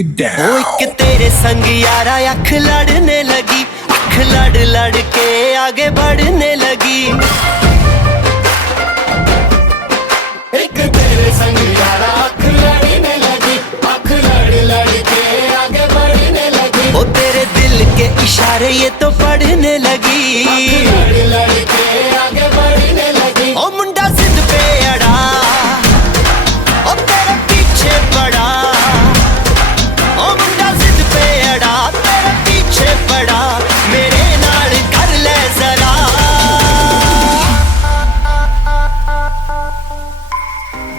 it down. ओ एक तेरे संग यारा अख लड़ने लगी, अख लड़ लड़ के आगे बढ़ने लगी। एक तेरे संग यारा अख लड़ने लगी, अख लड़ लड़ के आगे बढ़ने लगी। ओ तेरे दिल के इशारे ये तो पढ़ने लगी, अख लड़ लड़ के आगे बढ़ने लगी। ओ मुंडा जिद पे अड़ा, ओ तेरे पीछे पड़ा। ओ मुंडा जिद पे अड़ा, तेरे पीछे पड़ा। मेरे नाल कर ले जरा।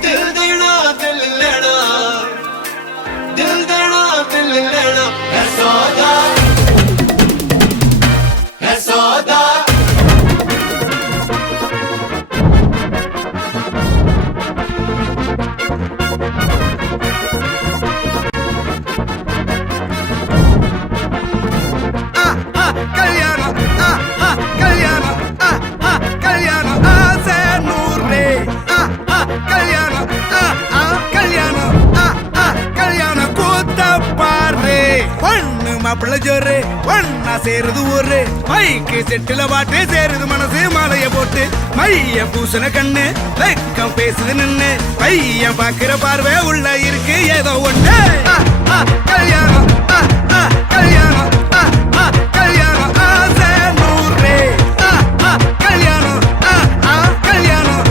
दिल देना दिल लेना, दिल देना दिल लेना है सौदा, है सौदा। Galliano, Galliano, Galliano, Zenure, Galliano, Galliano, Galliano, கூத்தப்பாரு பொண்ணு மாப்பிள்ள ஜோரு ஒன்னா சேருது ஊரு மைக்கு செட்டுல பாட்டு சேருது மனசு மாலைய போட்டு மைய பூசன கண்ணு வெக்கம் பேசுது நின்னு பையன் பாக்குற பார்வை உள்ள இருக்கு ஏதோ ஒண்ணு கல்யாணம் கல்யாணம் கல்யாணம் ஆசனூரே கல்யாணம் கல்யாணம்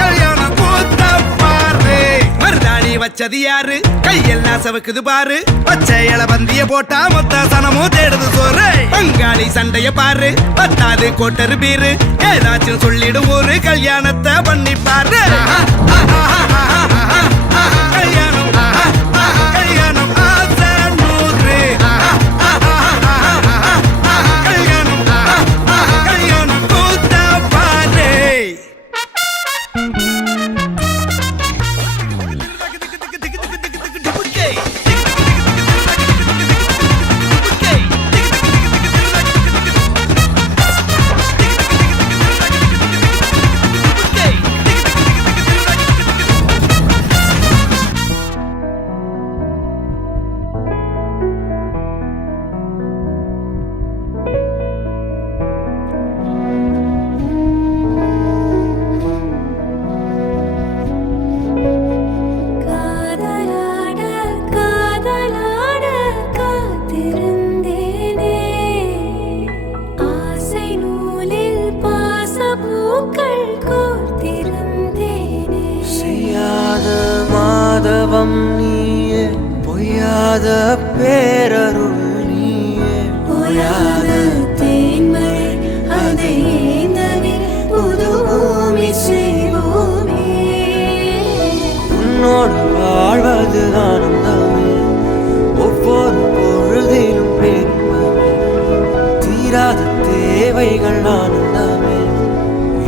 கல்யாணம் கூத்தப்பாரு மருதாணி வச்சது யாரு கையெல்லாம் சவக்குது பாரு பச்சை இல பந்திய போட்டா மொத்த சனமும் தேடுது சோறு பங்காளி சண்டைய பாரு பத்தாது கோட்டரு பீரு ஏதாச்சும் சொல்லிடும் ஒரு கல்யாணத்தை பண்ணி பாரு கல்யாணம் கல்யாணம் ஆசனூரே கல்யாணம் கல்யாணம் கூத்தப்பாரு காதலாட காதலாட காத்திருந்தேனே ஆசை நூலில் பாசப்பூக்கள் கோர்த்திருந்தேனே செய்யாத மாதவம் நீயே, பொய்யாத பேரருள் நீயே. ஓயாத தேன்மழை அதை ஏந்தவே புது பூமி செய்வோமே உன்னோடு வாழ்வது ஆனந்தமே, ஒவ்வொரு பொழுதிலும் பெருமமே. தீராத தேவைகள் ஆனந்தமே,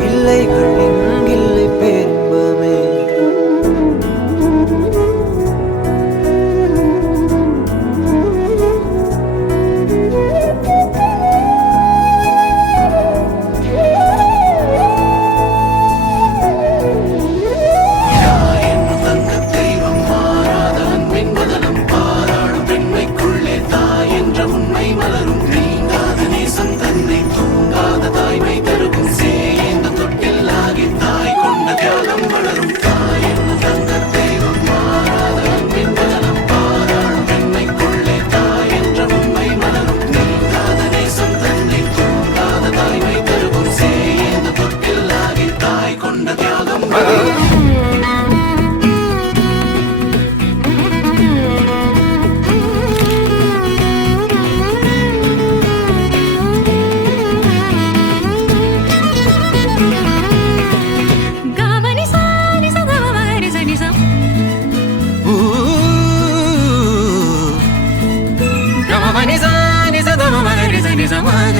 இல்லைகள் இங்கில்லை பெரும்பமே. గావని సాని సదవరి సని స గమని సాని సదమరి సని సమగ